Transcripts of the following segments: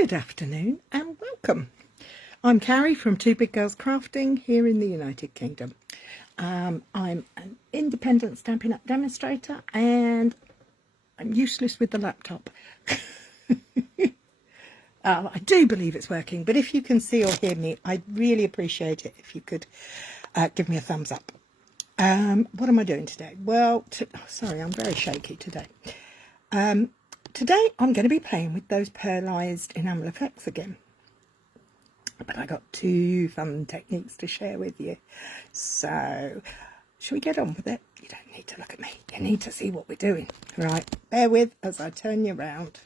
Good afternoon and welcome. I'm Cary from Two Big Girls Crafting here in the United Kingdom. I'm an independent Stampin' Up demonstrator and I'm useless with the laptop. I do believe it's working, but if you can see or hear me, I'd really appreciate it if you could give me a thumbs up. What am I doing today? Well, sorry, I'm very shaky today. Today I'm going to be playing with those pearlized enamel effects again. But I got two fun techniques to share with you. So, shall we get on with it? You don't need to look at me. You need to see what we're doing. Right, bear with as I turn you around.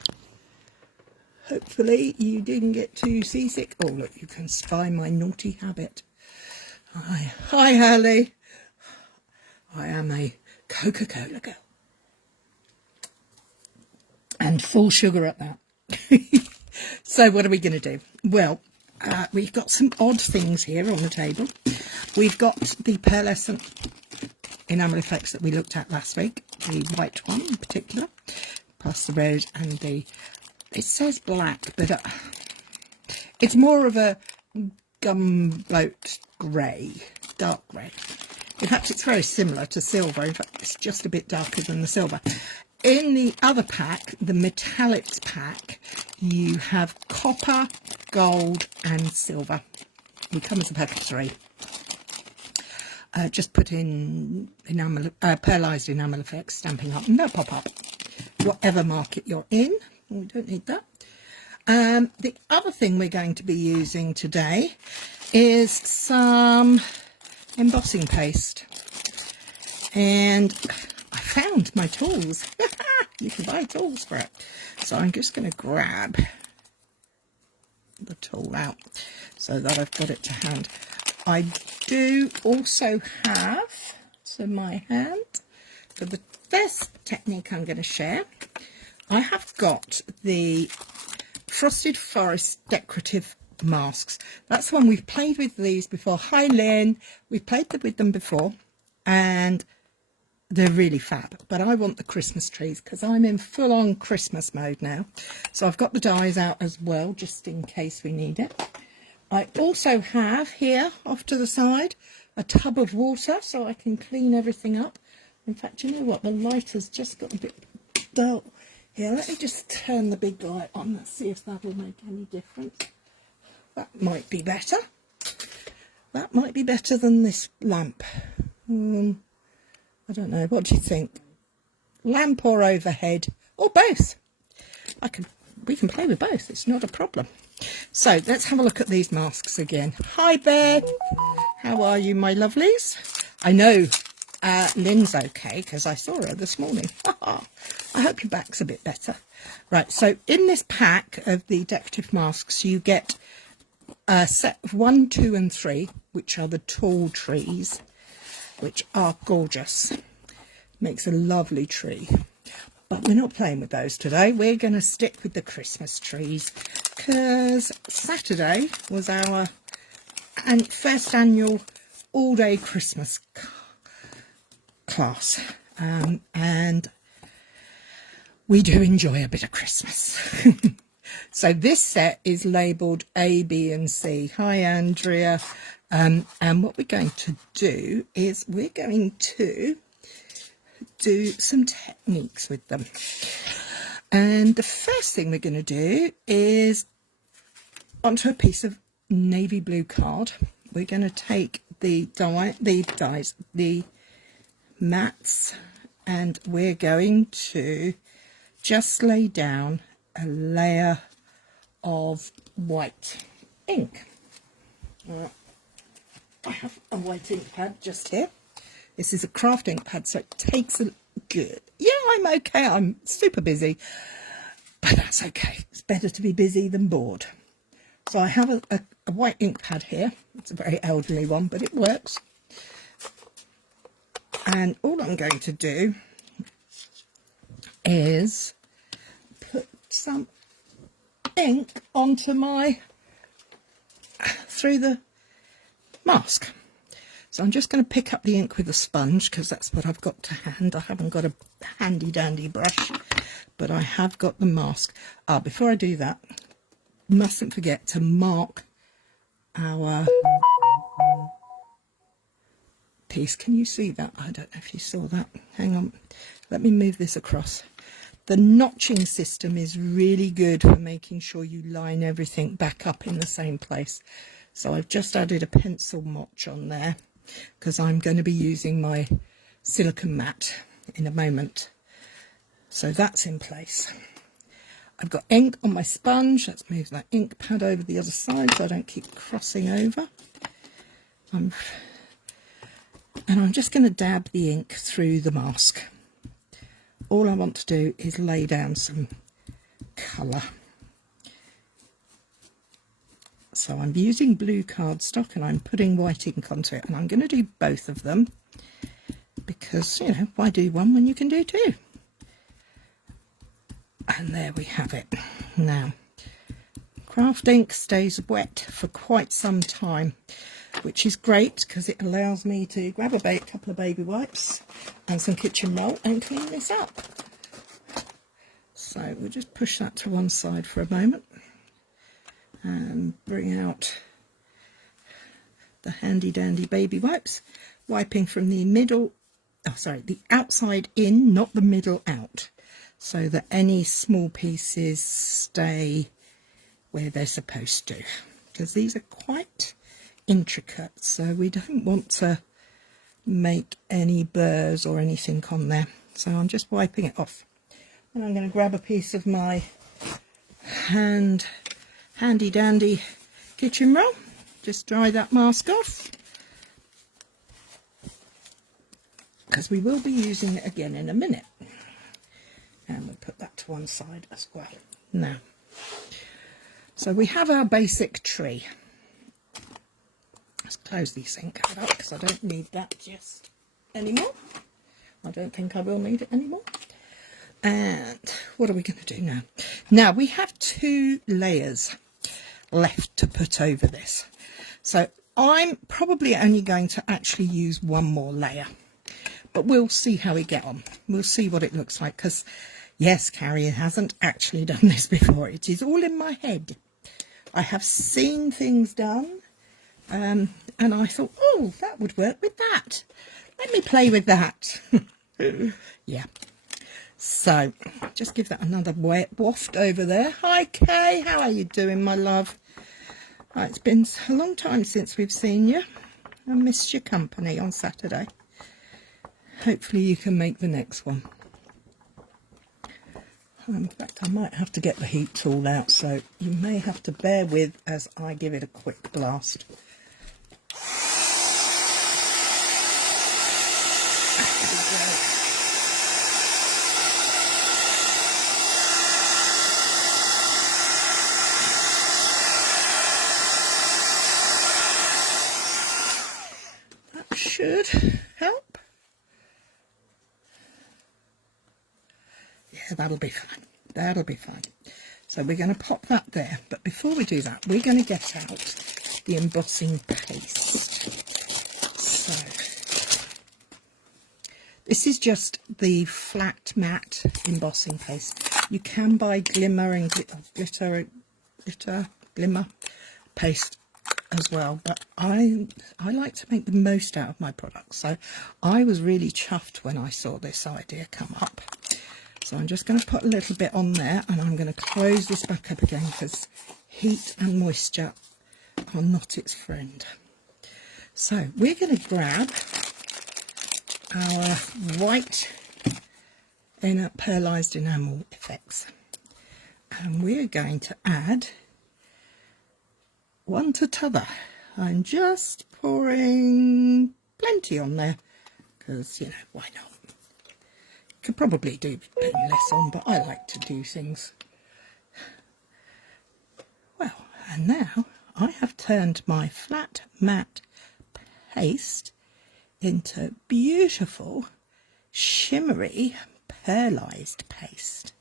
Hopefully you didn't get too seasick. Oh, look, you can spy my naughty habit. Hi, Hallie. I am a Coca-Cola girl. And full sugar at that. So what are we going to do? Well, we've got some odd things here on the table. We've got the pearlescent enamel effects that we looked at last week. The white one in particular. Plus the red and the... It says black, but it's more of a gumboat grey. Dark grey. In fact, it's very similar to silver. In fact, it's just a bit darker than the silver. In the other pack, the metallics pack, you have copper, gold and silver. It comes as a pack of 3. Just put in enamel, pearlized enamel effects, Stampin' Up, and they'll pop up. Whatever market you're in, we don't need that. The other thing we're going to be using today is some embossing paste. And I found my tools. You can buy tools for it. So I'm just going to grab the tool out so that I've got it to hand. I do also have to my hand for the first technique I'm going to share. I have got the Frosted Forest decorative masks. That's the one we've played with these before. Hi Lynn, we've played with them before and they're really fab, but I want the Christmas trees because I'm in full-on Christmas mode now. So I've got the dies out as well, just in case we need it. I also have here, off to the side, a tub of water so I can clean everything up. In fact, you know what? The light has just got a bit dull. Here, let me just turn the big light on. Let's see if that will make any difference. That might be better. That might be better than this lamp. I don't know. What do you think? Lamp or overhead? Or both? We can play with both. It's not a problem. So let's have a look at these masks again. Hi Beth. How are you, my lovelies? I know Lynn's okay because I saw her this morning. I hope your back's a bit better. Right. So in this pack of the decorative masks, you get a set of 1, 2 and 3, which are the tall trees, which are gorgeous. Makes a lovely tree. But we're not playing with those today. We're going to stick with the Christmas trees because Saturday was our first annual all-day Christmas class. And we do enjoy a bit of Christmas. So this set is labelled A, B and C. Hi Andrea. And what we're going to do is we're going to do some techniques with them. And the first thing we're going to do is onto a piece of navy blue card. We're going to take the mats, and we're going to just lay down a layer of white ink. I have a white ink pad just here. This is a craft ink pad, so it takes a good. Yeah, I'm okay. I'm super busy, but that's okay. It's better to be busy than bored. So I have a white ink pad here. It's a very elderly one, but it works. And all I'm going to do is put some ink onto through the mask. So I'm just going to pick up the ink with a sponge because that's what I've got to hand. I haven't got a handy dandy brush, but I have got the mask. Before I do that, mustn't forget to mark our piece. Can you see that? I don't know if you saw that. Hang on, let me move this across. The notching system is really good for making sure you line everything back up in the same place. So I've just added a pencil notch on there because I'm going to be using my silicone mat in a moment. So that's in place. I've got ink on my sponge. Let's move that ink pad over the other side so I don't keep crossing over. And I'm just going to dab the ink through the mask. All I want to do is lay down some colour. So I'm using blue cardstock and I'm putting white ink onto it, and I'm going to do both of them because, you know, why do one when you can do two? And there we have it. Now, craft ink stays wet for quite some time, which is great because it allows me to grab a couple of baby wipes and some kitchen roll and clean this up. So we'll just push that to one side for a moment and bring out the handy dandy baby wipes, wiping from the middle, the outside in, not the middle out, so that any small pieces stay where they're supposed to, because these are quite intricate, so we don't want to make any burrs or anything on there. So I'm just wiping it off, and I'm going to grab a piece of my handy dandy kitchen roll, just dry that mask off because we will be using it again in a minute. And we'll put that to one side as well. Now, so we have our basic tree. Let's close the sink up because I don't need that just anymore. I don't think I will need it anymore. And what are we going to do now? Now we have 2 layers left to put over this. So I'm probably only going to actually use one more layer, but we'll see how we get on. We'll see what it looks like, because yes, Cary hasn't actually done this before. It is all in my head. I have seen things done, and I thought, oh, that would work with that. Let me play with that. Yeah. So just give that another waft over there. Hi, Kay. How are you doing, my love? It's been a long time since we've seen you. I missed your company on Saturday. Hopefully you can make the next one. In fact, I might have to get the heat tool out, so you may have to bear with as I give it a quick blast. That should help. Yeah, that'll be fine. That'll be fine. So we're going to pop that there. But before we do that, we're going to get out the embossing paste. So this is just the flat matte embossing paste. You can buy glimmer and glimmer paste as well, but I like to make the most out of my products. So I was really chuffed when I saw this idea come up. So I'm just going to put a little bit on there, and I'm going to close this back up again because heat and moisture are not its friend. So we're going to grab our white pearlized enamel effects, and we're going to add one to t'other. I'm just pouring plenty on there because, you know, why not? Could probably do putting less on, but I like to do things well. And now I have turned my flat matte paste into beautiful shimmery pearlized paste.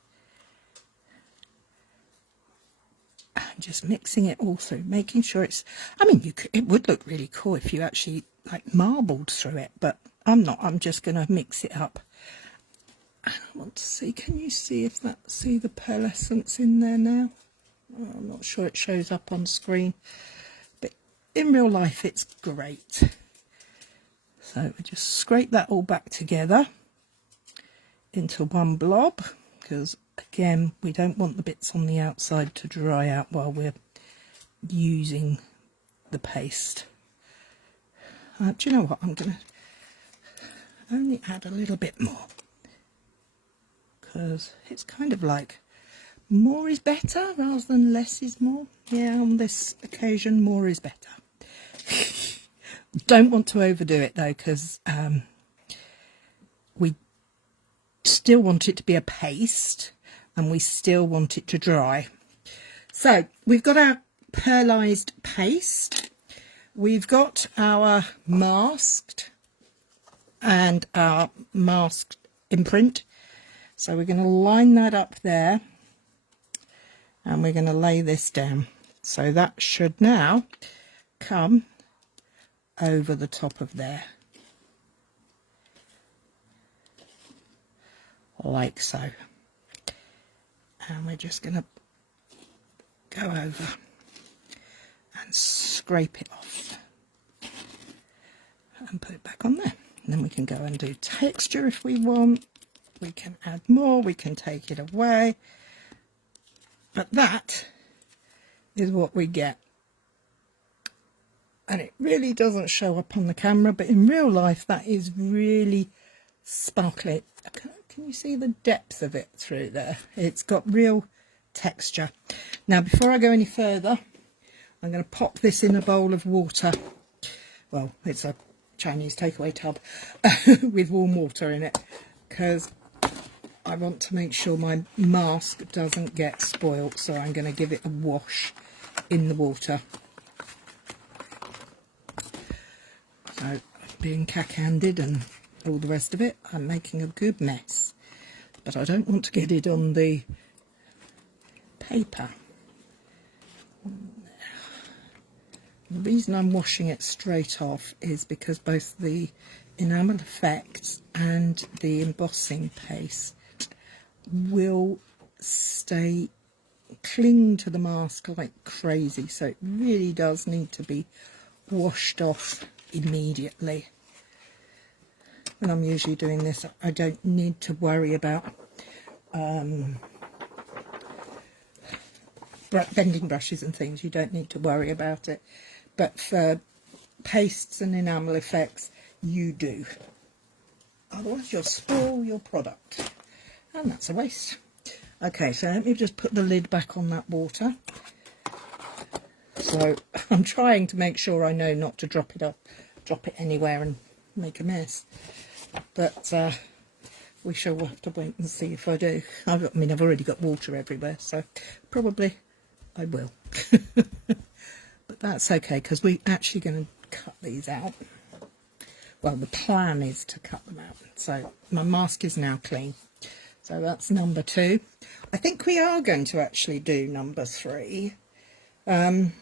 I'm just mixing it all through, making sure it's, I mean, it would look really cool if you actually like marbled through it, but I'm not. I'm just going to mix it up. I want to see, can you see if see the pearlescence in there now? I'm not sure it shows up on screen, but in real life it's great. So we just scrape that all back together into one blob, because again we don't want the bits on the outside to dry out while we're using the paste. Do you know what, I'm going to only add a little bit more, because it's kind of like more is better rather than less is more. Yeah, on this occasion more is better. Don't want to overdo it though, because we still want it to be a paste and we still want it to dry. So we've got our pearlized paste, we've got our masked and our masked imprint. So we're going to line that up there and we're going to lay this down. So that should now come over the top of there, like so. And we're just going to go over and scrape it off and put it back on there. And then we can go and do texture if we want. We can add more, we can take it away. But that is what we get. And it really doesn't show up on the camera, but in real life that is really sparkly. Can you see the depth of it through there? It's got real texture. Now before I go any further, I'm going to pop this in a bowl of water. Well, it's a Chinese takeaway tub with warm water in it, because I want to make sure my mask doesn't get spoilt, so I'm going to give it a wash in the water. So, being cack-handed and all the rest of it, I'm making a good mess, but I don't want to get it on the paper. The reason I'm washing it straight off is because both the enamel effects and the embossing paste will cling to the mask like crazy, so it really does need to be washed off immediately. When I'm usually doing this, I don't need to worry about bending brushes and things. You don't need to worry about it, but for pastes and enamel effects you do, otherwise you'll spoil your product and that's a waste. Okay, so let me just put the lid back on that water. So I'm trying to make sure I know not to drop it anywhere and make a mess, but we shall have to wait and see if I do. I mean, I've already got water everywhere, so probably I will. But that's okay, because we're actually going to cut these out. Well, the plan is to cut them out. So my mask is now clean. So that's number 2. I think we are going to actually do number 3. Because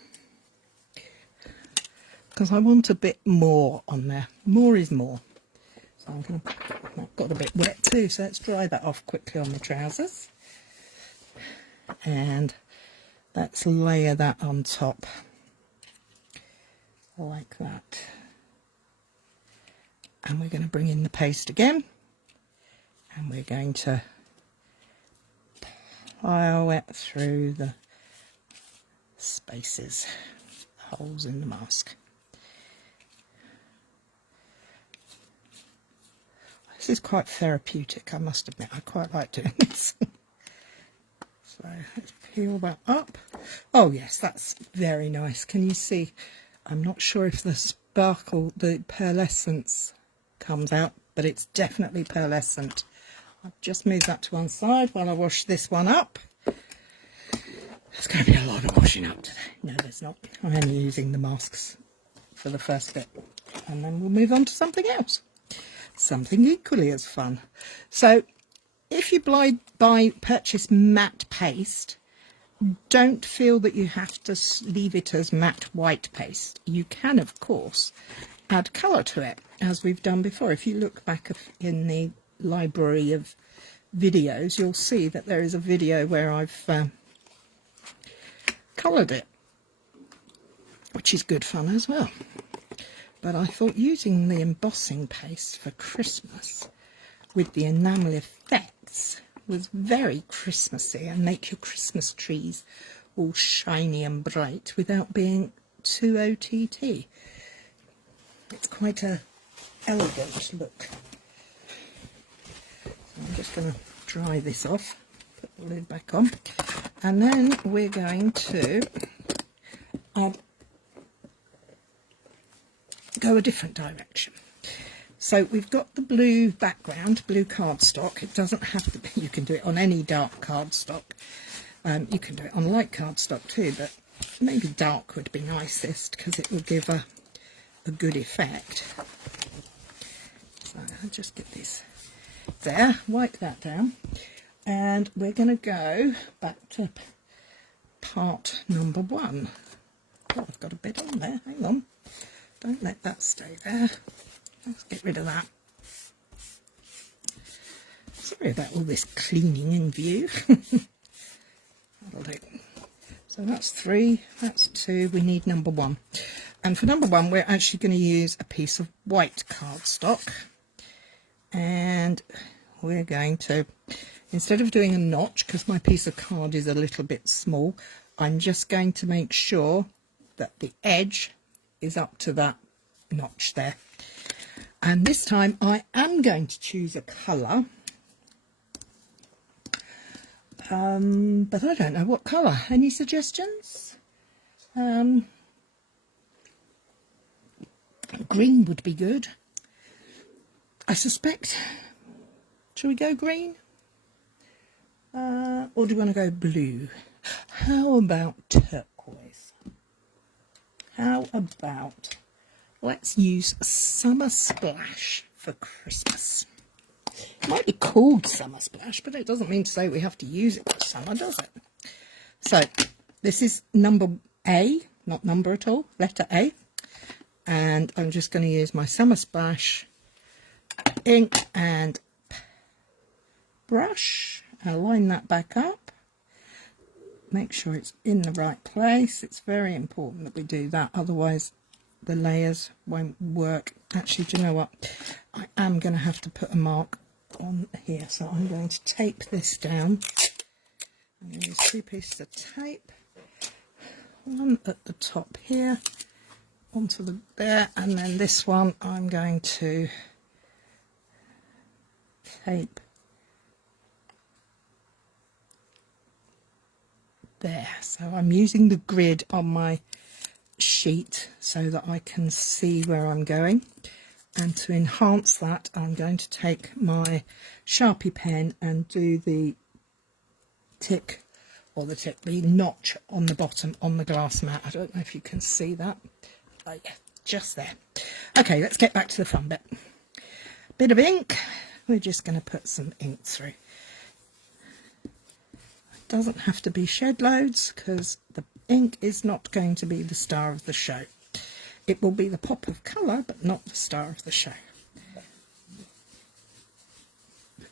I want a bit more on there. More is more. So I'm going to, that got a bit wet too, so let's dry that off quickly on the trousers. And let's layer that on top. Like that. And we're going to bring in the paste again. And we're going to pile it through the spaces, holes in the mask. This is quite therapeutic, I must admit. I quite like doing this. So let's peel that up. Oh yes, that's very nice. Can you see? I'm not sure if the sparkle, the pearlescence comes out, but it's definitely pearlescent. I'll just move that to one side while I wash this one up. There's going to be a lot of washing up today. No, there's not. I'm only using the masks for the first bit, and then we'll move on to something else. Something equally as fun. So if you purchase matte paste, don't feel that you have to leave it as matte white paste. You can, of course, add colour to it, as we've done before. If you look back in the library of videos, you'll see that there is a video where I've coloured it, which is good fun as well. But I thought using the embossing paste for Christmas with the enamel effects was very Christmassy and make your Christmas trees all shiny and bright without being too OTT. It's quite a elegant look. So I'm just going to dry this off, put the lid back on, and then we're going to go a different direction. So we've got the blue background, blue cardstock. It doesn't have to be, you can do it on any dark cardstock. You can do it on light cardstock too, but maybe dark would be nicest because it will give a good effect. So I'll just get this there, wipe that down, and we're going to go back to part number 1. Oh, I've got a bit on there, hang on. Don't let that stay there. Let's get rid of that. Sorry about all this cleaning in view. That'll do. So that's 3, that's 2, we need number 1. And for number 1 we're actually going to use a piece of white cardstock. And we're going to, instead of doing a notch, because my piece of card is a little bit small, I'm just going to make sure that the edge is up to that notch there. And this time I am going to choose a colour, but I don't know what colour. Any suggestions? Green would be good, I suspect. Shall we go green? Or do we want to go blue? How about turquoise? How about, let's use Summer Splash for Christmas. It might be called Summer Splash, but it doesn't mean to say we have to use it for summer, does it? So this is number A, not number at all, letter A. And I'm just going to use my Summer Splash ink and brush. I'll line that back up. Make sure it's in the right place. It's very important that we do that, otherwise the layers won't work. Actually, do you know what? I am going to have to put a mark on here, so I'm going to tape this down. I'm going to use 2 pieces of tape, one at the top here, onto the there, and then this one I'm going to tape there. So I'm using the grid on my sheet so that I can see where I'm going, and to enhance that I'm going to take my Sharpie pen and do the tick, or the notch on the bottom on the glass mat. I don't know if you can see that. Oh yeah, just there. Okay, let's get back to the fun bit. Bit of ink. We're just going to put some ink through. It doesn't have to be shed loads because the ink is not going to be the star of the show. It will be the pop of colour, but not the star of the show.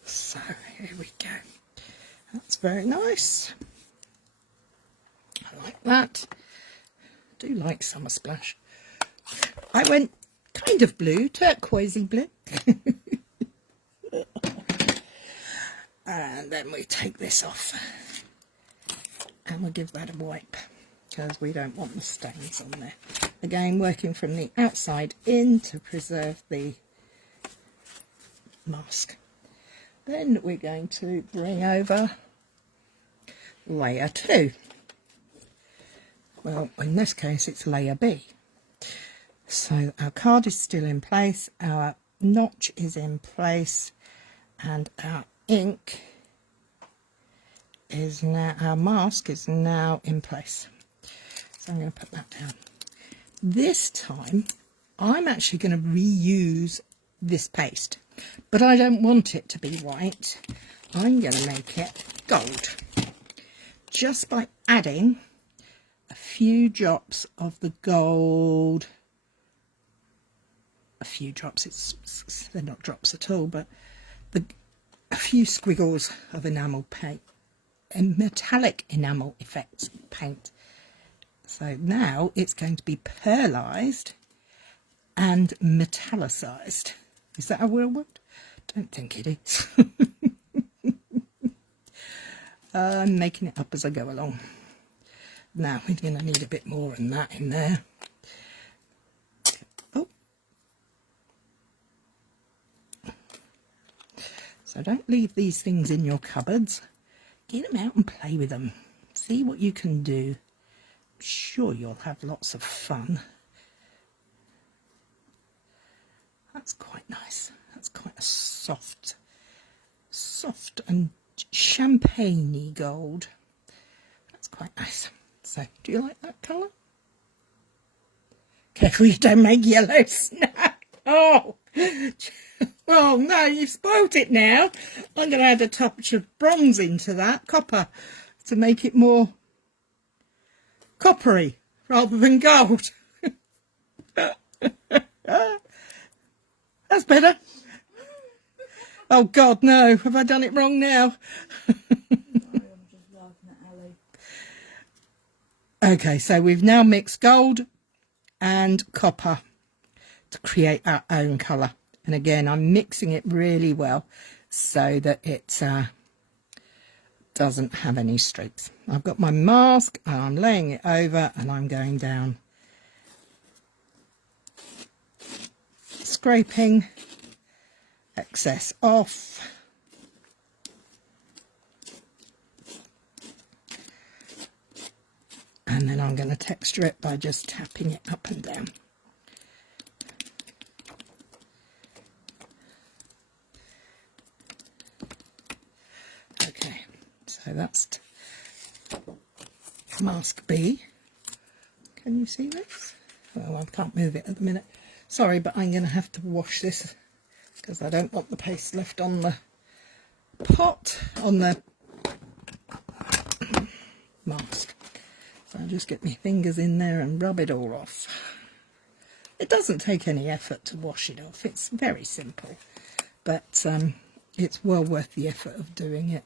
So here we go. That's very nice. I like that. I do like Summer Splash. I went kind of blue, turquoisey blue. And then we take this off and we'll give that a wipe because we don't want the stains on there. Again, working from the outside in to preserve the mask. Then we're going to bring over layer 2. Well, in this case it's layer B. So our card is still in place, our notch is in place, and our ink is now, our mask is now in place. So I'm going to put that down. This time I'm actually going to reuse this paste, but I don't want it to be white. I'm going to make it gold just by adding a few drops of the gold. A few drops, they're not drops at all, but a few squiggles of enamel paint and metallic enamel effects paint. So now it's going to be pearlized and metallicized. Is that a real word? Don't think it is. I'm making it up as I go along. Now we're going to need a bit more than that in there. Oh. So don't leave these things in your cupboards. Get them out and play with them. See what you can do. I'm sure you'll have lots of fun. That's quite nice. That's quite a soft and champagne-y gold. That's quite nice. So, do you like that colour? Careful you don't make yellow snack. Oh! Oh no, you've spoilt it now. I'm going to add a touch of bronze into that, copper, to make it more coppery rather than gold. That's better. Oh God, no. Have I done it wrong now? Okay, so we've now mixed gold and copper to create our own colour. And again, I'm mixing it really well so that it doesn't have any streaks. I've got my mask and I'm laying it over and I'm going down, scraping excess off. And then I'm going to texture it by just tapping it up and down. Okay, so that's mask B. Can you see this? Well, I can't move it at the minute. Sorry, but I'm going to have to wash this because I don't want the paste left on the pot, on the mask. So I'll just get my fingers in there and rub it all off. It doesn't take any effort to wash it off. It's very simple, but it's well worth the effort of doing it.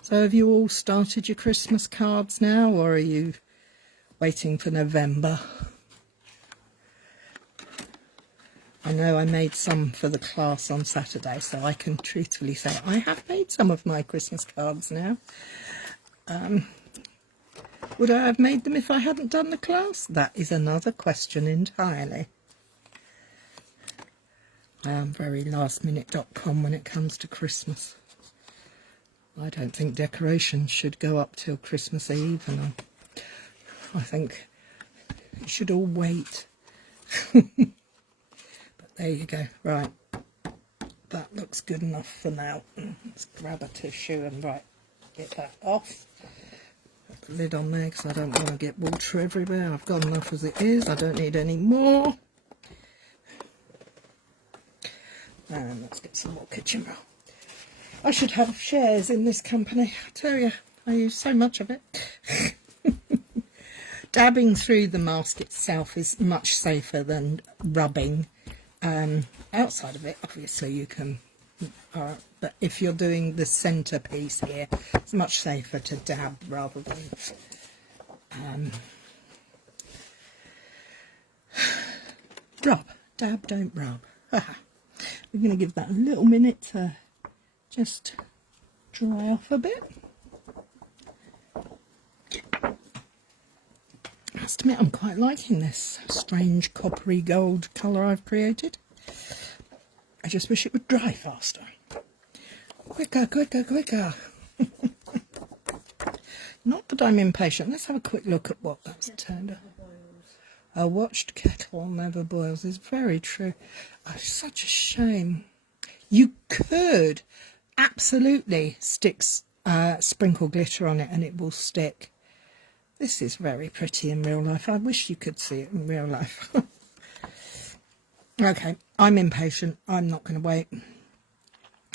So have you all started your Christmas cards now, or are you waiting for November? I know I made some for the class on Saturday, so I can truthfully say I have made some of my Christmas cards now. Would I have made them if I hadn't done the class? That is another question entirely. I am very lastminute.com when it comes to Christmas. I don't think decorations should go up till Christmas Eve, and I think it should all wait. But there you go. Right, that looks good enough for now. Let's grab a tissue and get that off. Put the lid on there because I don't want to get water everywhere. I've got enough as it is. I don't need any more. And let's get some more kitchen roll. I should have shares in this company. I tell you, I use so much of it. Dabbing through the mask itself is much safer than rubbing. Outside of it, obviously, you can, but if you're doing the centre piece here, it's much safer to dab rather than rub. Dab, don't rub. We're going to give that a little minute to just dry off a bit. I must admit, I'm quite liking this strange coppery gold colour I've created. I just wish it would dry faster. Quicker, quicker, quicker. Not that I'm impatient. Let's have a quick look at what that's turned out. A watched kettle never boils is very true. Oh, such a shame. You could absolutely sprinkle glitter on it and it will stick. This is very pretty in real life. I wish you could see it in real life. Okay, I'm impatient. I'm not going to wait.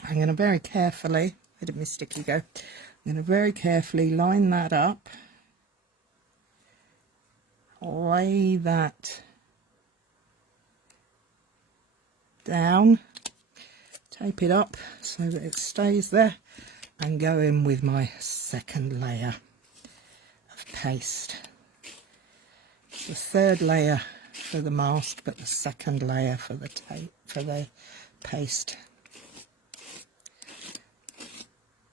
I'm going to very carefully, where did my sticky go? I'm going to very carefully line that up. Lay that down. Tape it up so that it stays there. And go in with my second layer of paste. The third layer for the mask, but the second layer for the paste.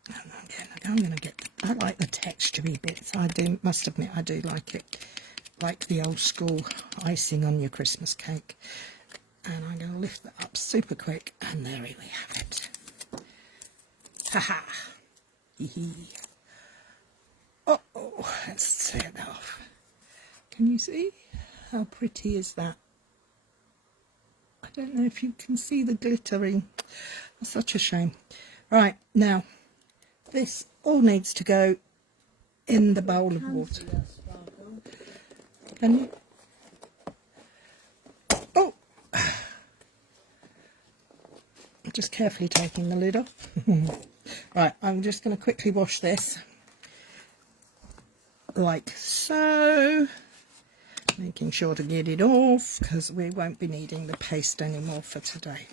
And again, I'm going to get, I like the textury bits. I do, must admit, I do like it. Like the old school icing on your Christmas cake. And I'm going to lift that up super quick, and there we have it. Haha. Oh, let's tear that off. Can you see? How pretty is that? I don't know if you can see the glittering. That's such a shame. Right, now, this all needs to go in the bowl of water. Can you? Oh! Just carefully taking the lid off. Right, I'm just going to quickly wash this. Like so. Making sure to get it off, because we won't be needing the paste anymore for today.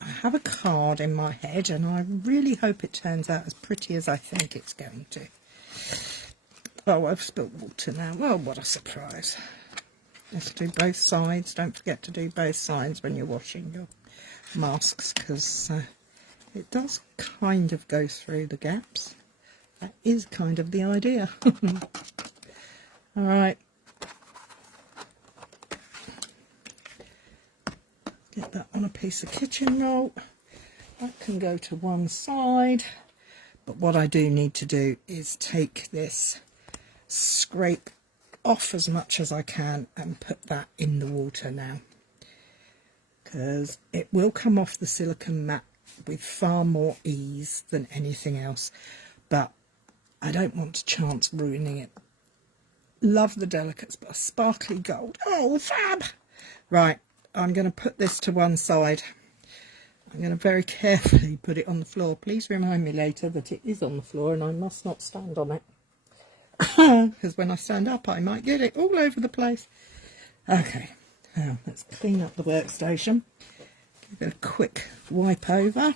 I have a card in my head, and I really hope it turns out as pretty as I think it's going to. Oh, I've spilt water now. Well, what a surprise. Let's do both sides. Don't forget to do both sides when you're washing your masks, because it does kind of go through the gaps. That is kind of the idea. All right. Get that on a piece of kitchen roll. That can go to one side. But what I do need to do is take this, scrape off as much as I can, and put that in the water now. Because it will come off the silicone mat with far more ease than anything else. But I don't want to chance ruining it. Love the delicates, but a sparkly gold. Oh, fab! Right, I'm going to put this to one side. I'm going to very carefully put it on the floor. Please remind me later that it is on the floor and I must not stand on it. Because when I stand up, I might get it all over the place. Okay, now let's clean up the workstation. Give it a quick wipe over.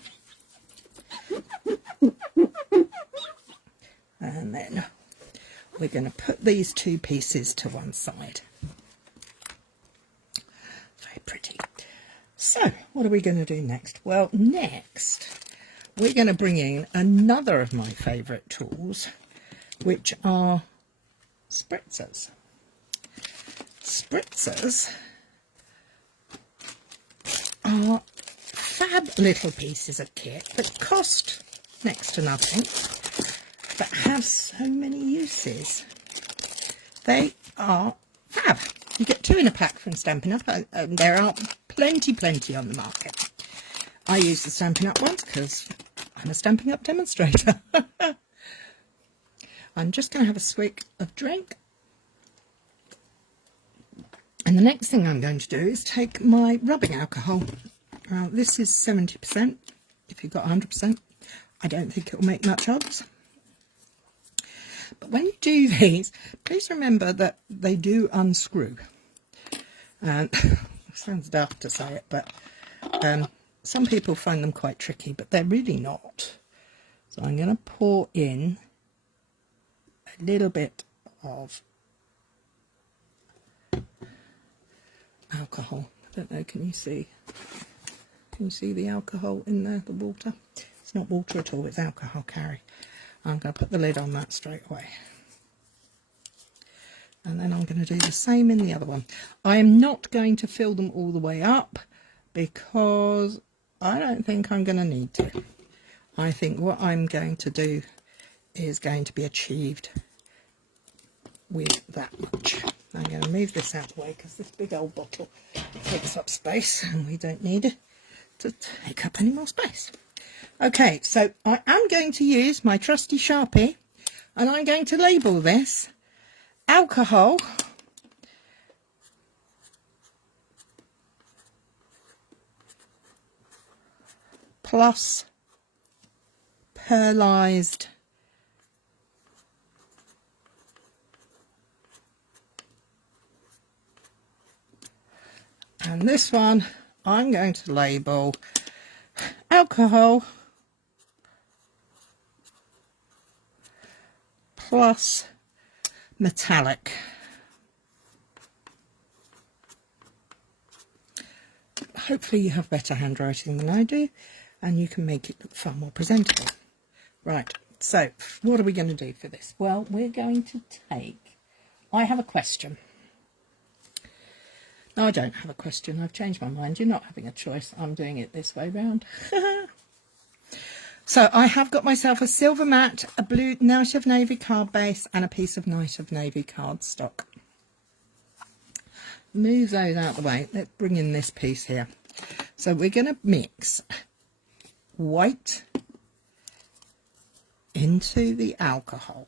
And then we're going to put these two pieces to one side. Very pretty. So, what are we going to do next? Well, next we're going to bring in another of my favourite tools, which are spritzers. Spritzers are fab little pieces of kit that cost next to nothing, but have so many uses. They are fab. You get 2 in a pack from Stampin' Up, and there are plenty on the market. I use the Stampin' Up ones because I'm a Stampin' Up demonstrator. I'm just going to have a swig of drink. And the next thing I'm going to do is take my rubbing alcohol. This is 70%. If you've got 100%, I don't think it will make much odds. But when you do these, please remember that they do unscrew. And it sounds daft to say it, but some people find them quite tricky, but they're really not. So I'm going to pour in a little bit of alcohol. I don't know, can you see? Can you see the alcohol in there, the water? It's not water at all, it's alcohol, Cary. I'm going to put the lid on that straight away. And then I'm going to do the same in the other one. I am not going to fill them all the way up because I don't think I'm going to need to. I think what I'm going to do is going to be achieved with that much. I'm going to move this out of the way because this big old bottle takes up space and we don't need it to take up any more space. Okay, so I am going to use my trusty Sharpie and I'm going to label this alcohol plus pearlized and this one I'm going to label alcohol plus metallic. Hopefully you have better handwriting than I do and you can make it look far more presentable. Right, so what are we going to do for this? Well, we're going to take, I have a question. No, I don't have a question. I've changed my mind. You're not having a choice. I'm doing it this way round. So I have got myself a silver mat, a blue Night of Navy card base and a piece of Night of Navy cardstock. Move those out of the way. Let's bring in this piece here. So we're going to mix white into the alcohol.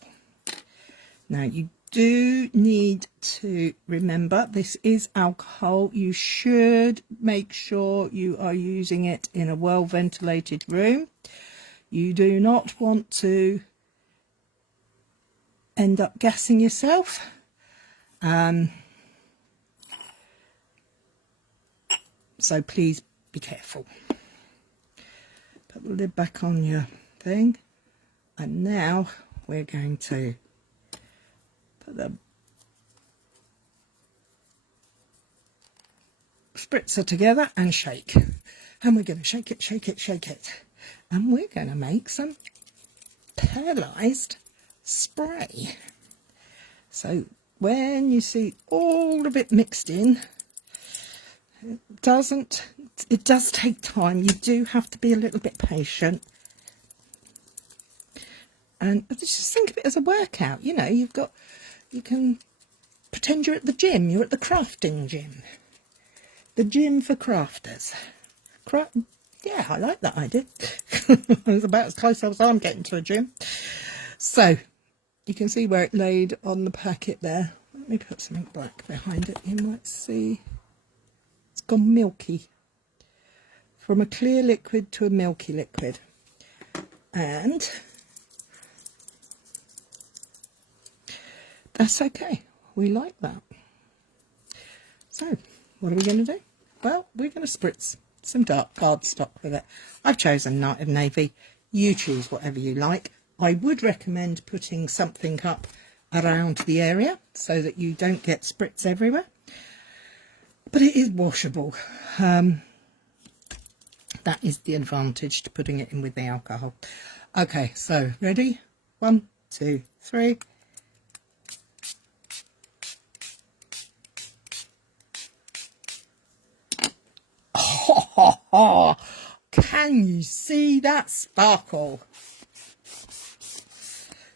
Now you do need to remember this is alcohol. You should make sure you are using it in a well ventilated room. You do not want to end up gassing yourself. So please be careful. Put the lid back on your thing. And now we're going to put the spritzer together and shake. And we're going to shake it, shake it, shake it. And we're going to make some pearlized spray. So when you see all of it mixed in, it does take time. You do have to be a little bit patient. And just think of it as a workout. You know, you can pretend you're at the gym. You're at the crafting gym. The gym for crafters. Yeah, I like that idea. It's about as close as I'm getting to a gym. So, you can see where it laid on the packet there. Let me put something black behind it. You might see it's gone milky. From a clear liquid to a milky liquid. And that's okay. We like that. So, what are we going to do? Well, we're going to spritz some dark cardstock with it. I've chosen Night of Navy. You choose whatever you like. I would recommend putting something up around the area so that you don't get spritz everywhere. But it is washable. That is the advantage to putting it in with the alcohol. Okay, so ready? 1, 2, 3. Oh, can you see that sparkle?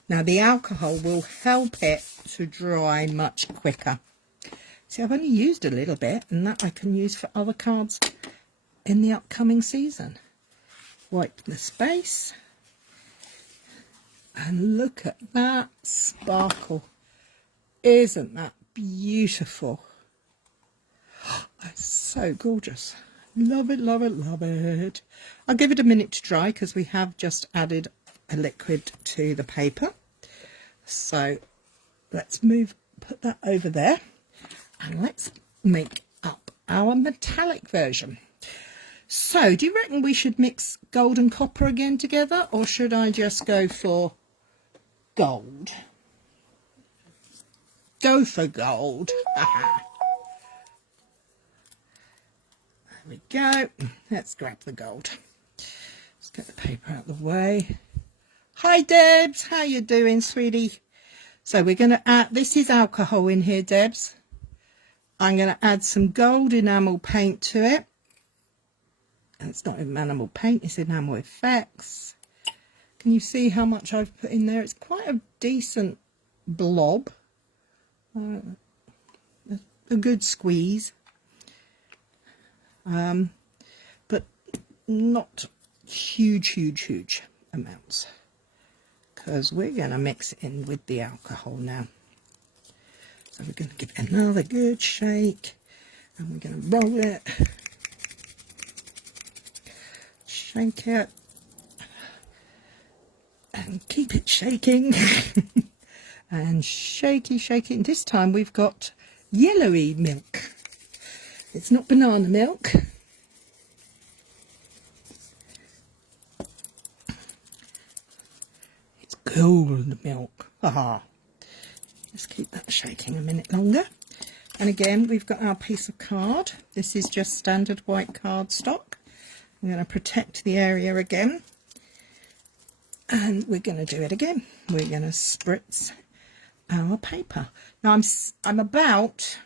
Now the alcohol will help it to dry much quicker. See, I've only used a little bit, and that I can use for other cards in the upcoming season. Wipe the space. And look at that sparkle. Isn't that beautiful? It's so gorgeous. Love it, love it, love it. I'll give it a minute to dry because we have just added a liquid to the paper. So let's put that over there, and let's make up our metallic version. So do you reckon we should mix gold and copper again together, or should I just go for gold? Go for gold. There we go. Let's grab the gold. Let's get the paper out of the way. Hi Debs, how you doing, sweetie? So we're going to add, this is alcohol in here, Debs. I'm going to add some gold enamel paint to it. And it's not enamel paint, it's enamel effects. Can you see how much I've put in there? It's quite a decent blob. A good squeeze. But not huge amounts, because we're going to mix it in with the alcohol now. So we're going to give it another good shake, and we're going to roll it, shake it, and keep it shaking. And shake it. And this time we've got yellowy milk. It's not banana milk. It's gold milk. Oh, Let's keep that shaking a minute longer. And again, we've got our piece of card. This is just standard white cardstock. I'm going to protect the area again. And we're going to do it again. We're going to spritz our paper. Now I'm about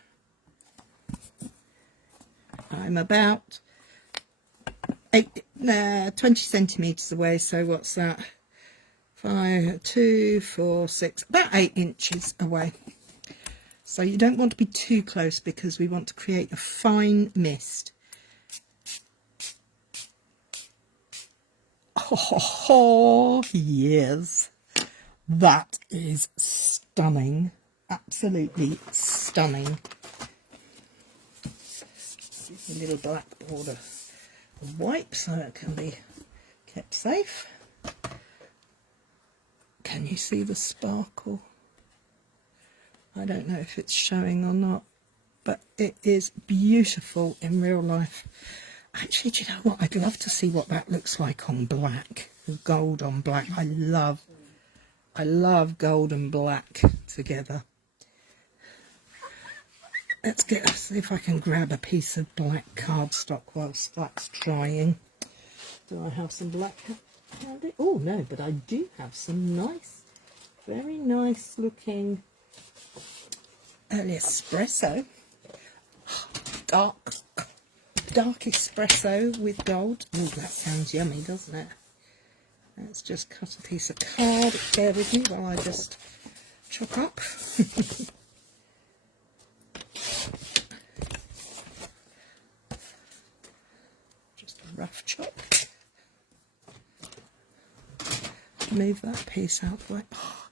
20 centimetres away, so what's that? 5, 2, 4, 6, about 8 inches away. So you don't want to be too close because we want to create a fine mist. Oh, yes. That is stunning. Absolutely stunning. A little black border of white so it can be kept safe. Can you see the sparkle? I don't know if it's showing or not, but it is beautiful in real life. Actually, do you know what? I'd love to see what that looks like on black. Gold on black. I love gold and black together. Let's see if I can grab a piece of black cardstock whilst that's drying. Do I have some black handy? Oh no, but I do have some nice, very nice looking espresso. Dark espresso with gold. Oh, that sounds yummy, doesn't it? Let's just cut a piece of card. Bear with me while I just chop up. Just a rough chop. Move that piece out the way. Oh,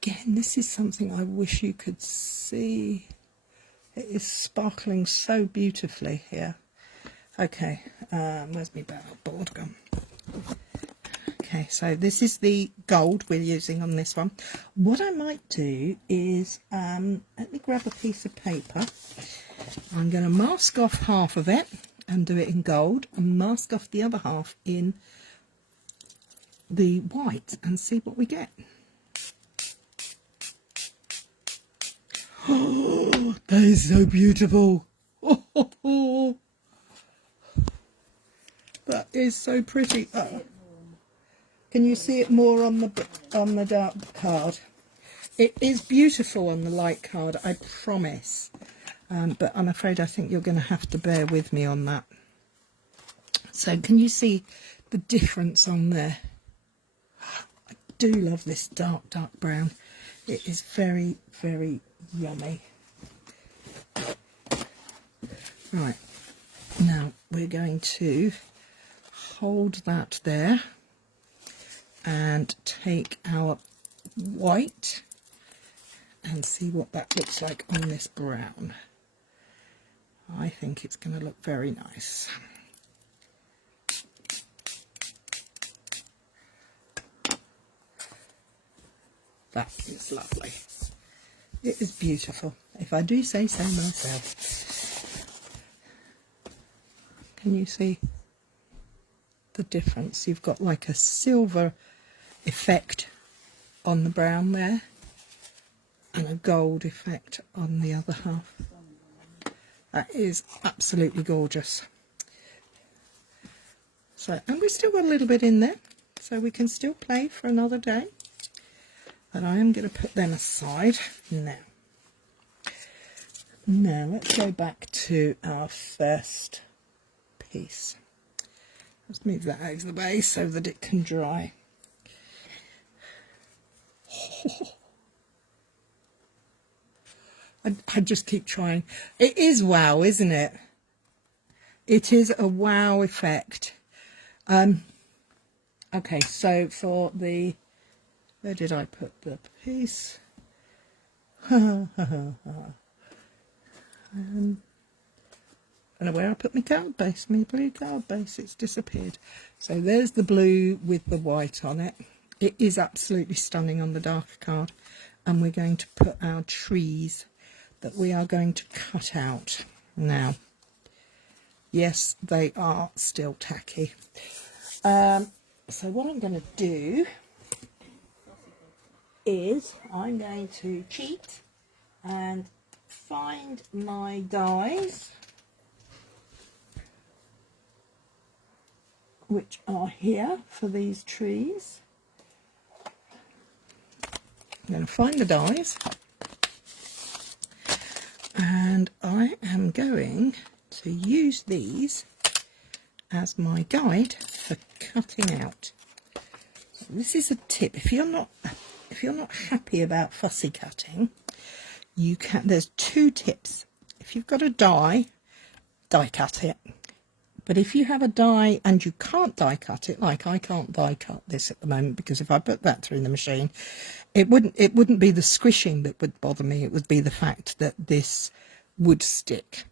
again, this is something I wish you could see. It is sparkling so beautifully here. Okay, where's my board gone? Okay, so this is the gold we're using on this one. What I might do is, let me grab a piece of paper. I'm going to mask off half of it and do it in gold, and mask off the other half in the white and see what we get. Oh, that is so beautiful. Oh, that is so pretty. Oh. Can you see it more on the dark card? It is beautiful on the light card, I promise. But I'm afraid I think you're going to have to bear with me on that. So can you see the difference on there? I do love this dark brown. It is very, very yummy. Right, now we're going to hold that there and take our white and see what that looks like on this brown. I think it's going to look very nice. That is lovely. It is beautiful, if I do say so myself. Can you see the difference? You've got like a silver effect on the brown there and a gold effect on the other half. That is absolutely gorgeous. So, and we've still got a little bit in there, so we can still play for another day. But I am going to put them aside now. Now let's go back to our first piece. Let's move that out of the way so that it can dry. I just keep trying. It is wow, isn't it? It is a wow effect. Okay, so for the... Where did I put the piece? I don't know where I put my card base, my blue card base, it's disappeared. So there's the blue with the white on it. It is absolutely stunning on the darker card. And we're going to put our trees that we are going to cut out now. Yes, they are still tacky. So what I'm going to do... is I'm going to cheat and find my dies, which are here for these trees. I'm going to find the dies, and I am going to use these as my guide for cutting out. So this is a tip. If you're not happy about fussy cutting, you can. There's two tips. If you've got a die cut it. But if you have a die and you can't die cut it, like I can't die cut this at the moment, because if I put that through the machine, it wouldn't be the squishing that would bother me. It would be the fact that this would stick.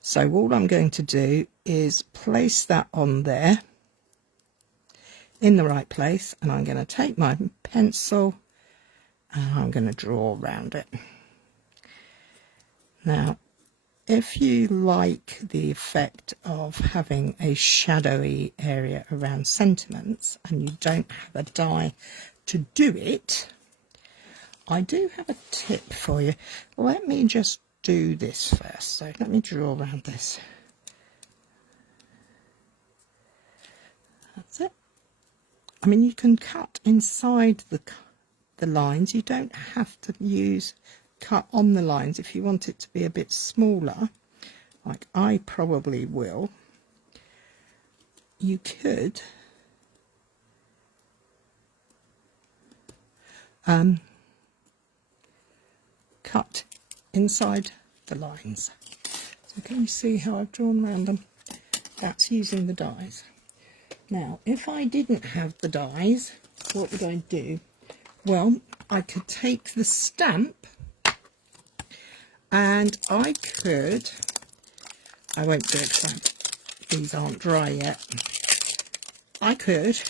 So all I'm going to do is place that on there in the right place, and I'm going to take my pencil and I'm going to draw around it. Now, if you like the effect of having a shadowy area around sentiments and you don't have a die to do it, I do have a tip for you. Let me just do this first. So let me draw around this. That's it. I mean, you can cut inside the lines. You don't have to cut on the lines if you want it to be a bit smaller, like I probably will. You could cut inside the lines. So can you see how I've drawn around them? That's using the dies. Now, if I didn't have the dies, what would I do? Well, I could take the stamp and I won't do it because these aren't dry yet. I could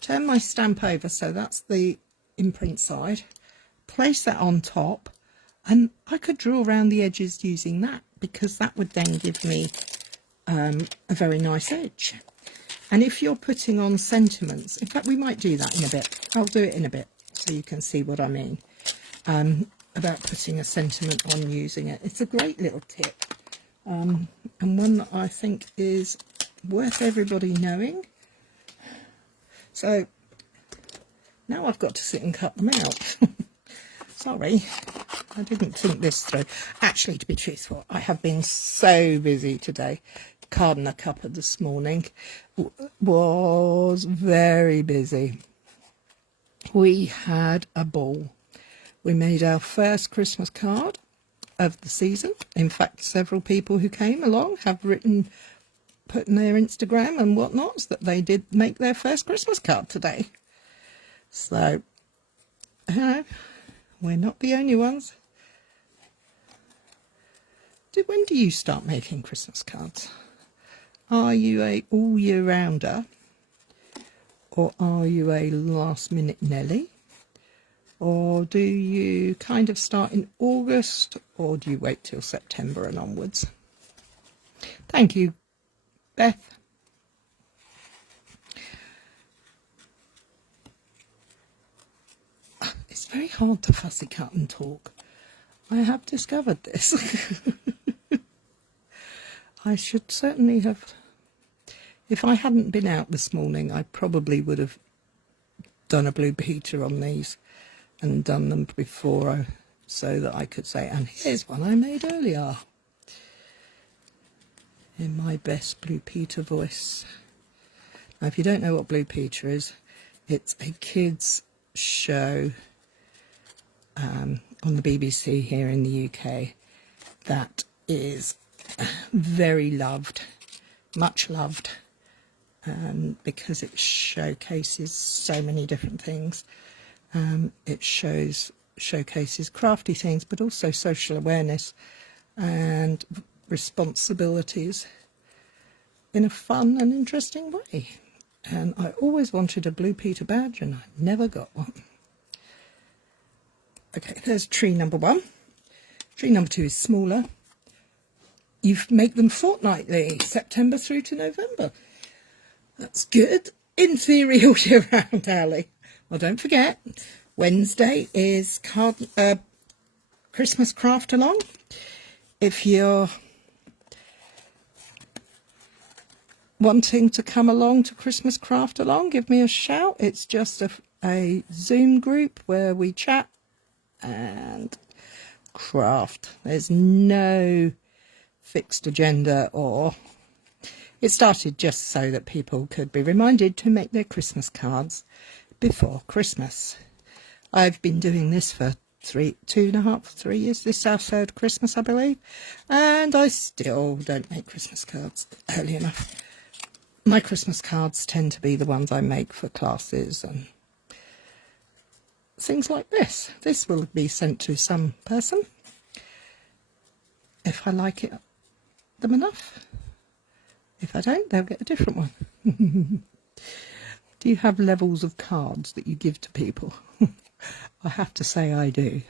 turn my stamp over, so that's the imprint side, place that on top, and I could draw around the edges using that, because that would then give me a very nice edge. And if you're putting on sentiments, in fact we might do that in a bit. I'll do it in a bit so you can see what I mean about putting a sentiment on using it. It's a great little tip, and one that I think is worth everybody knowing. So now I've got to sit and cut them out. Sorry, I didn't think this through. Actually, to be truthful, I have been so busy today. Gardener cuppa this morning was very busy. We had a ball. We made our first Christmas card of the season. In fact, several people who came along have put in their Instagram and whatnots that they did make their first Christmas card today. So, we're not the only ones. When do you start making Christmas cards? Are you a all year rounder, or are you a last minute Nelly? Or do you kind of start in August, or do you wait till September and onwards? Thank you, Beth. It's very hard to fussy cut and talk. I have discovered this. I should certainly have, if I hadn't been out this morning, I probably would have done a Blue Peter on these and done them before, so that I could say, and here's one I made earlier, in my best Blue Peter voice. Now, if you don't know what Blue Peter is, it's a kids show on the BBC here in the UK that is very loved, much loved, because it showcases so many different things. It showcases crafty things, but also social awareness and responsibilities in a fun and interesting way. And I always wanted a Blue Peter badge, and I never got one. Okay, there's tree number 1. Tree number 2 is smaller. You make them fortnightly, September through to November. That's good. In theory, all year round, Ali. Well, don't forget, Wednesday is Christmas craft along. If you're wanting to come along to Christmas craft along, give me a shout. It's just a Zoom group where we chat and craft. There's no fixed agenda, or it started just so that people could be reminded to make their Christmas cards before Christmas. I've been doing this for 2.5, 3 years. This is our third Christmas, I believe, and I still don't make Christmas cards early enough. My Christmas cards tend to be the ones I make for classes and things like this. This will be sent to some person if I like them enough. If I don't, they'll get a different one. Do you have levels of cards that you give to people? I have to say I do.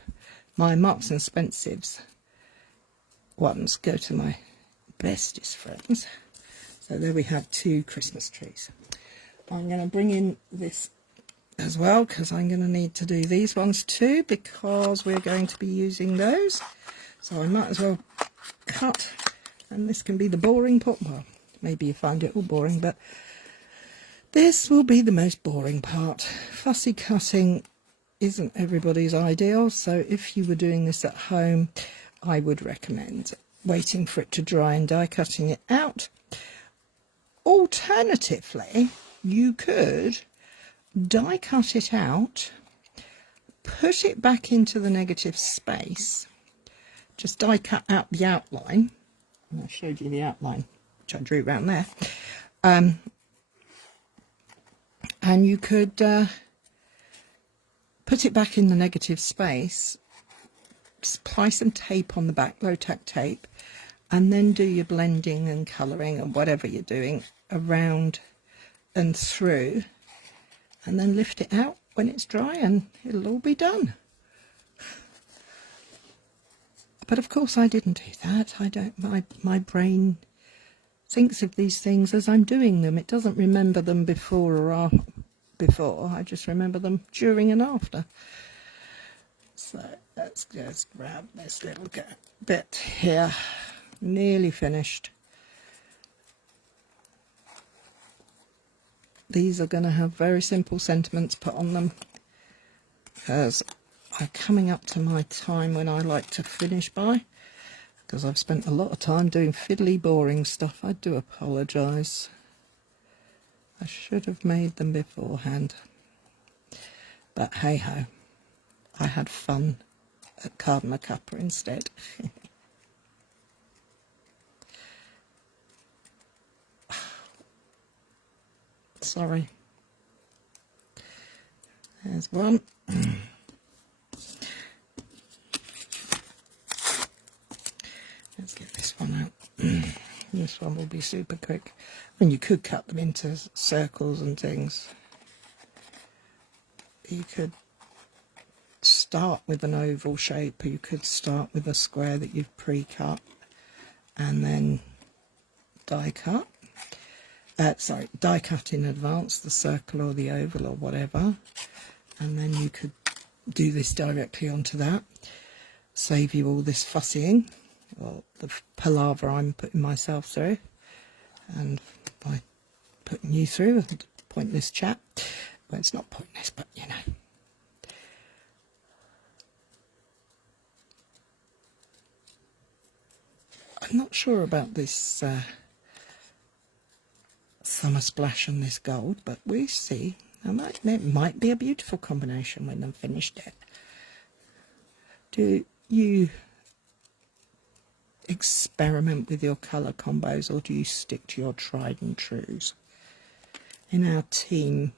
My Marks and Spencer's ones go to my bestest friends. So there we have 2 Christmas trees. I'm going to bring in this as well because I'm going to need to do these ones too because we're going to be using those. So I might as well cut, and this can be the boring part. Well, maybe you find it all boring, but this will be the most boring part. Fussy cutting isn't everybody's ideal, so if you were doing this at home, I would recommend waiting for it to dry and die cutting it out. Alternatively, you could die cut it out, put it back into the negative space, just die cut out the outline, and I showed you the outline which I drew around there, and you could put it back in the negative space, apply some tape on the back, low tack tape, and then do your blending and colouring and whatever you're doing around and through, and then lift it out when it's dry and it'll all be done. But of course I didn't do that. I don't, my brain thinks of these things as I'm doing them. It doesn't remember them before or after. I just remember them during and after. So let's just grab this little bit here. Nearly finished. These are going to have very simple sentiments put on them because I'm coming up to my time when I like to finish by, because I've spent a lot of time doing fiddly boring stuff. I do apologise. I should have made them beforehand, but hey ho, I had fun at carving a cuppa instead. Sorry. There's one. Let's get this one out. This one will be super quick. I mean, you could cut them into circles and things. You could start with an oval shape, or you could start with a square that you've pre-cut and then die cut. Die cut in advance, the circle or the oval or whatever, and then you could do this directly onto that, save you all this fussying, or the palaver I'm putting myself through, and by putting you through a pointless chat. Well, it's not pointless, but you know. I'm not sure about this summer splash on this gold, but we see. It might be a beautiful combination when I'm finished it. Do you experiment with your colour combos, or do you stick to your tried and trues? In our team,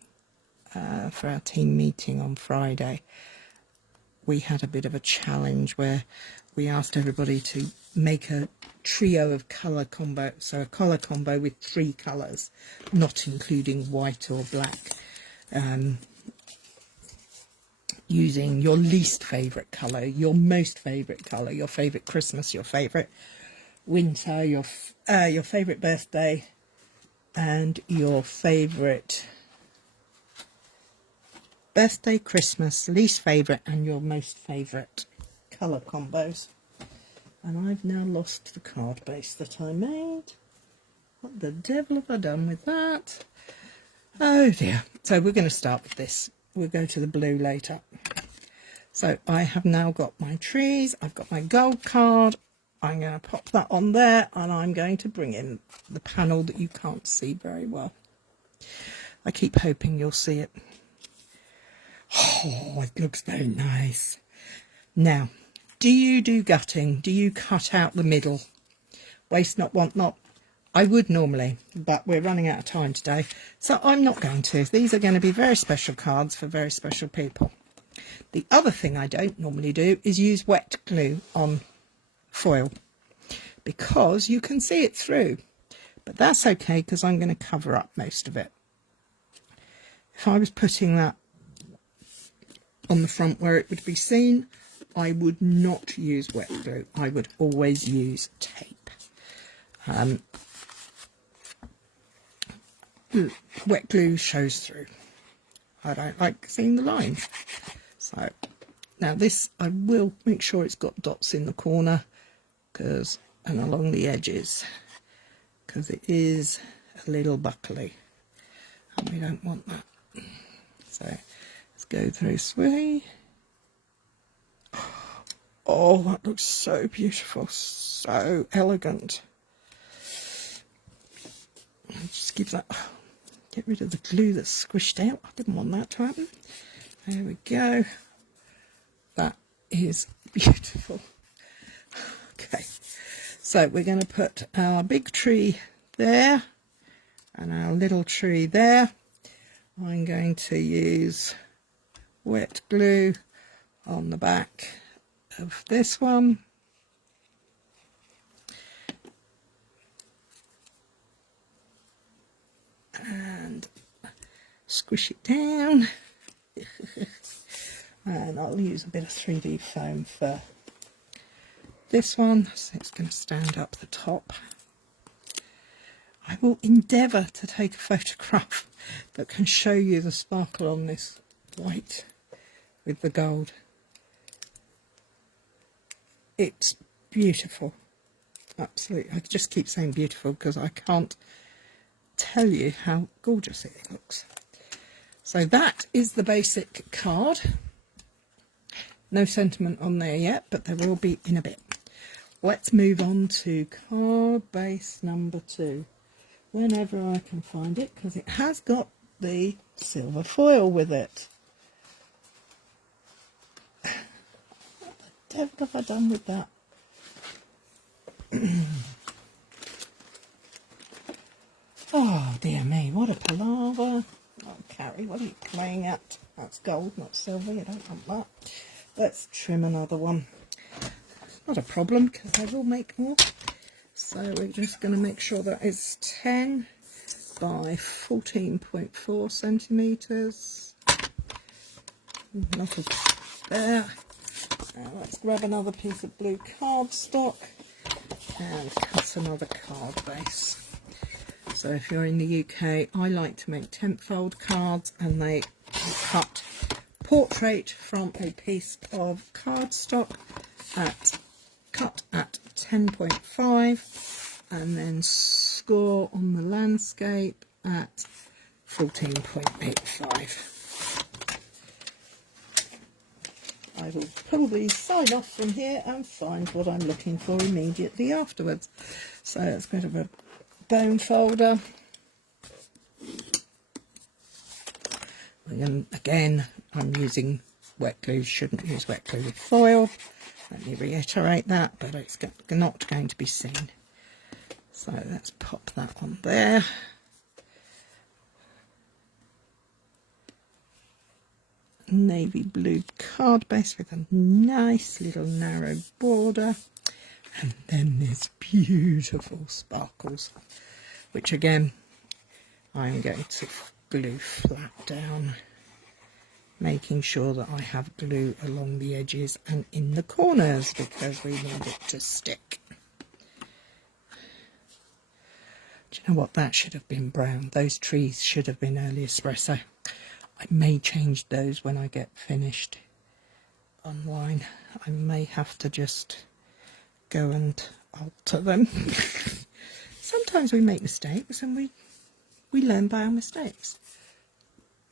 for our team meeting on Friday, we had a bit of a challenge where we asked everybody to make a trio of colour combo, so a colour combo with 3 colours, not including white or black, using your least favourite colour, your most favourite colour, your favourite Christmas, your favourite winter, your favourite birthday, and your favourite birthday, Christmas, least favourite and your most favourite colour combos. And I've now lost the card base that I made. What the devil have I done with that? Oh dear. So we're going to start with this. We'll go to the blue later. So I have now got my trees. I've got my gold card. I'm going to pop that on there, and I'm going to bring in the panel that you can't see very well. I keep hoping you'll see it. Oh, it looks very nice. Now, do you do gutting? Do you cut out the middle? Waste not, want not. I would normally, but we're running out of time today, so I'm not going to. These are going to be very special cards for very special people. The other thing I don't normally do is use wet glue on foil, because you can see it through, but that's okay because I'm going to cover up most of it. If I was putting that on the front where it would be seen, I would not use wet glue. I would always use tape. Wet glue shows through. I don't like seeing the lines. So now this, I will make sure it's got dots in the corner and along the edges, because it is a little buckly and we don't want that. So let's go through three. Oh, that looks so beautiful, so elegant. Just give that, get rid of the glue that's squished out. I didn't want that to happen. There we go. That is beautiful. Okay, so we're going to put our big tree there and our little tree there. I'm going to use wet glue on the back of this one. And squish it down. And I'll use a bit of 3D foam for this one, so it's going to stand up the top. I will endeavour to take a photograph that can show you the sparkle on this white with the gold. It's beautiful, absolutely. I just keep saying beautiful because I can't tell you how gorgeous it looks. So that is the basic card. No sentiment on there yet, but there will be in a bit. Let's move on to card base number 2, whenever I can find it, because it has got the silver foil with it. What the devil have I done with that? Oh dear me, what a palaver. Oh, Cary, what are you playing at? That's gold, not silver, you don't want that. Let's trim another one. Not a problem, because I will make more. So we're just going to make sure that it's 10 by 14.4 centimetres. Not a there. Now let's grab another piece of blue cardstock and cut another card base. So if you're in the UK, I like to make 10th fold cards, and they cut portrait from a piece of cardstock cut at 10.5 and then score on the landscape at 14.85. I will probably sign off from here and find what I'm looking for immediately afterwards. So let's go to a bone folder. And again, I'm using wet glue. Shouldn't use wet glue with foil. Let me reiterate that, but it's not going to be seen. So let's pop that on there. Navy blue card base with a nice little narrow border. And then there's beautiful sparkles, which again, I'm going to glue flat down, making sure that I have glue along the edges and in the corners because we need it to stick. Do you know what? That should have been brown. Those trees should have been early espresso. I may change those when I get finished online. I may have to just go and alter them. Sometimes we make mistakes and we learn by our mistakes.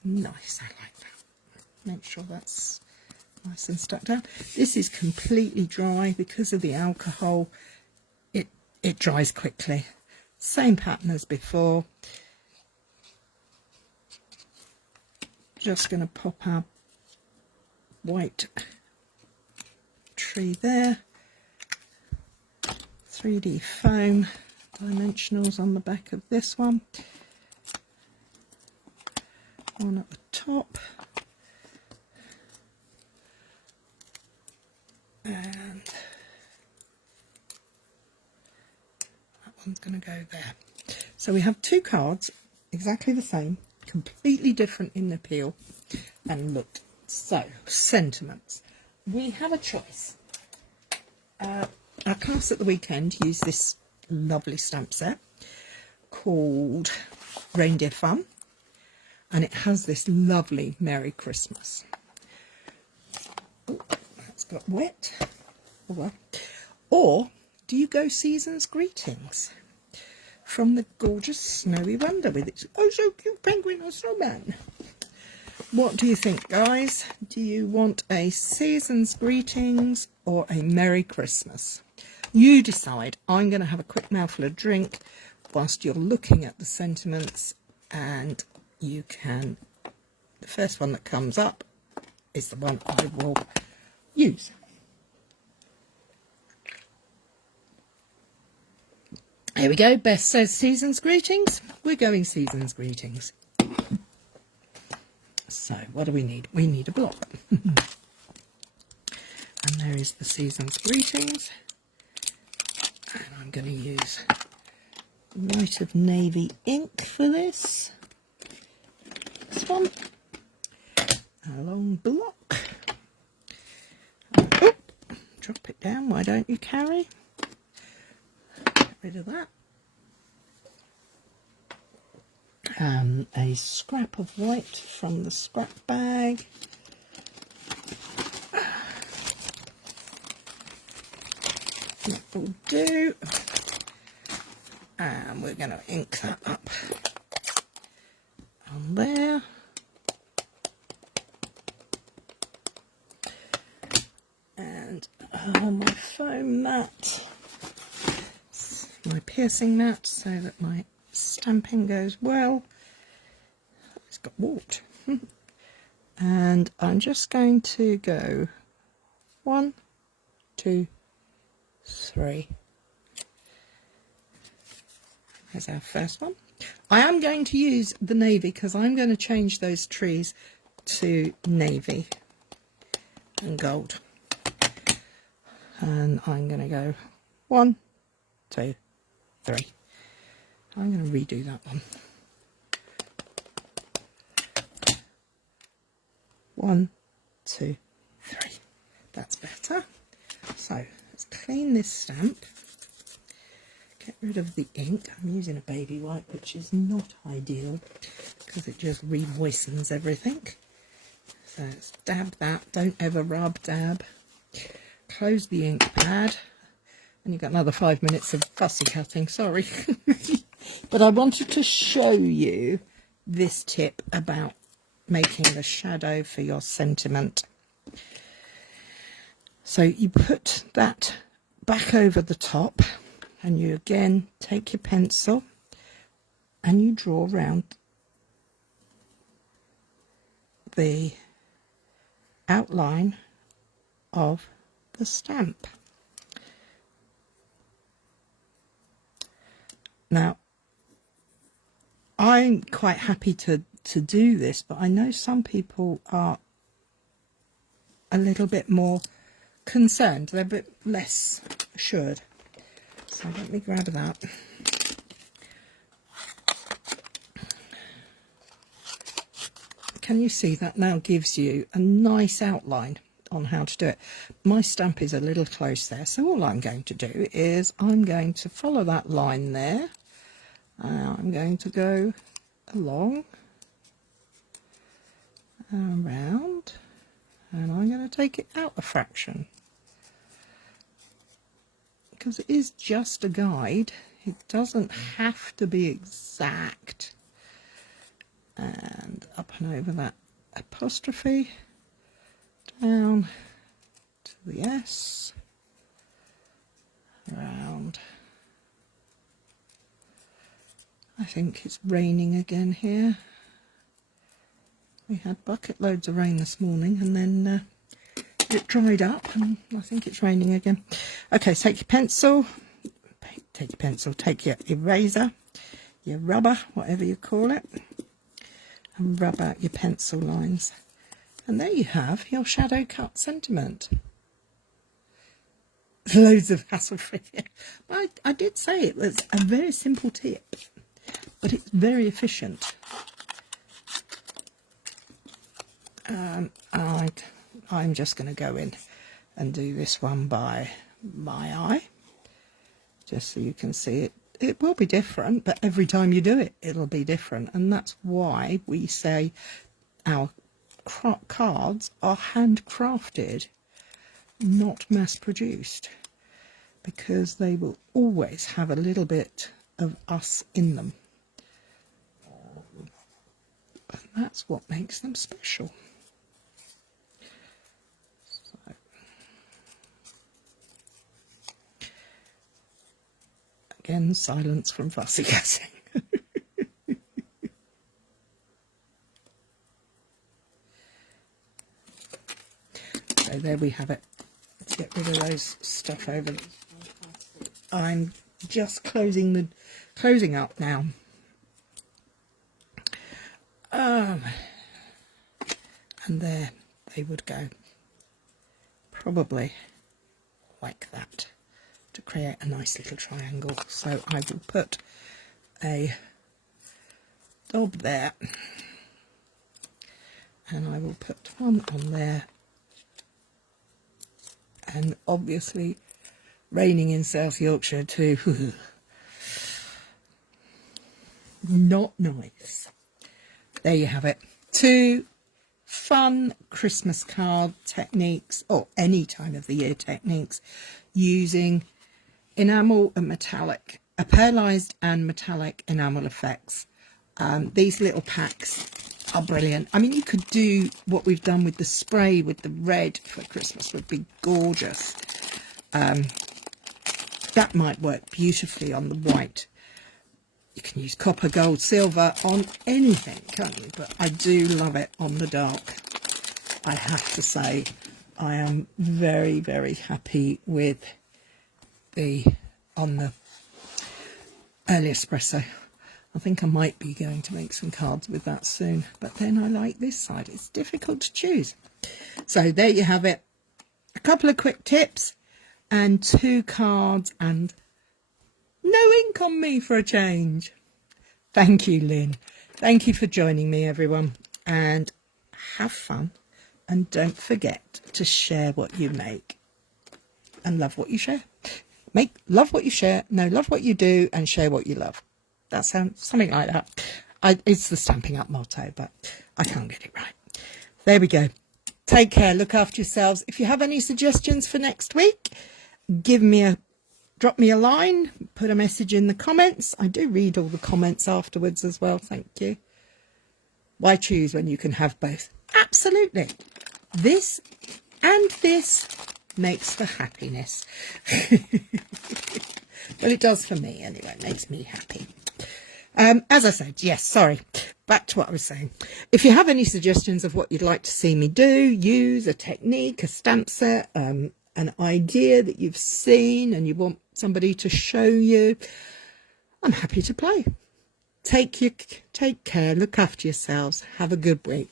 Nice, I like that. Make sure that's nice and stuck down. This is completely dry because of the alcohol. It dries quickly. Same pattern as before. Just going to pop our white tree there. 3D foam dimensionals on the back of this one. One at the top. And that one's going to go there. So we have two cards, exactly the same, completely different in appeal and look. So, sentiments. We have a choice. Our class at the weekend used this lovely stamp set called Reindeer Fun, and it has this lovely Merry Christmas. Oh, that's got wet. Oh well. Or do you go Season's Greetings from the gorgeous Snowy Wonder with its oh so cute penguin or snowman? What do you think, guys? Do you want a Season's Greetings or a Merry Christmas? You decide. I'm going to have a quick mouthful of drink whilst you're looking at the sentiments, and you can, the first one that comes up is the one I will use. Here we go. Beth says Season's Greetings. We're going Season's Greetings. So what do we need? We need a block. And there is the Season's Greetings. And I'm going to use White of Navy ink for this. This one. A long block. Oh, drop it down, why don't you, Cary? Get rid of that. A scrap of white from the scrap bag. That will do. And we're going to ink that up on there. And my foam mat, my piercing mat, so that my stamping goes well. It's got wart. And I'm just going to go 1, 2, 3. There's our first one. I am going to use the navy because I'm going to change those trees to navy and gold. And I'm going to go 1, 2, 3. I'm going to redo that one. 1, 2, 3. That's better. So let's clean this stamp. Get rid of the ink. I'm using a baby white, which is not ideal because it just re-moistens everything. So let's dab that. Don't ever rub, dab. Close the ink pad. And you've got another 5 minutes of fussy cutting, sorry. But I wanted to show you this tip about making the shadow for your sentiment. So you put that back over the top and you again take your pencil and you draw around the outline of the stamp. Now, I'm quite happy to do this, but I know some people are a little bit more concerned. They're a bit less assured. So let me grab that. Can you see that now gives you a nice outline on how to do it? My stamp is a little close there, so all I'm going to do is I'm going to follow that line there. I'm going to go along around, and I'm going to take it out a fraction because it is just a guide. It doesn't have to be exact. And up and over that apostrophe, down to the S, around. I think it's raining again here. We had bucket loads of rain this morning, and then it dried up, and I think it's raining again. Okay, take your pencil, take your eraser, your rubber, whatever you call it, and rub out your pencil lines. And there you have your shadow cut sentiment. Loads of hassle-free. I did say it was a very simple tip, but it's very efficient. I'm just going to go in and do this one by my eye, just so you can see it. It will be different, but every time you do it, it'll be different. And that's why we say our cards are handcrafted, not mass-produced, because they will always have a little bit of us in them. And that's what makes them special. So, again, silence from fussy guessing. So there we have it. Let's get rid of those stuff over. I'm just closing up now. And there they would go, probably like that, to create a nice little triangle. So I will put a dob there, and I will put one on there. And obviously raining in South Yorkshire too. Not nice. There you have it. 2 fun Christmas card techniques, or any time of the year techniques, using enamel and metallic, pearlized and metallic enamel effects. These little packs are brilliant. I mean, you could do what we've done with the spray with the red for Christmas, would be gorgeous. That might work beautifully on the white. You can use copper, gold, silver on anything, can't you? But I do love it on the dark. I have to say, I am very, very happy with on the early espresso. I think I might be going to make some cards with that soon. But then I like this side. It's difficult to choose. So there you have it. A couple of quick tips and 2 cards and no ink on me for a change. Thank you, Lynn. Thank you for joining me, everyone. And have fun. And don't forget to share what you make. And love what you share. Love what you share. No, love what you do and share what you love. That sounds something like that. It's the Stamping Up motto, but I can't get it right. There we go. Take care. Look after yourselves. If you have any suggestions for next week, drop me a line, put a message in the comments. I do read all the comments afterwards as well. Thank you. Why choose when you can have both? Absolutely. This and this makes for happiness. Well, it does for me anyway. It makes me happy. As I said, yes, sorry. Back to what I was saying. If you have any suggestions of what you'd like to see me do, use, a technique, a stamp set, an idea that you've seen and you want somebody to show you, I'm happy to play. Take care, look after yourselves, have a good week.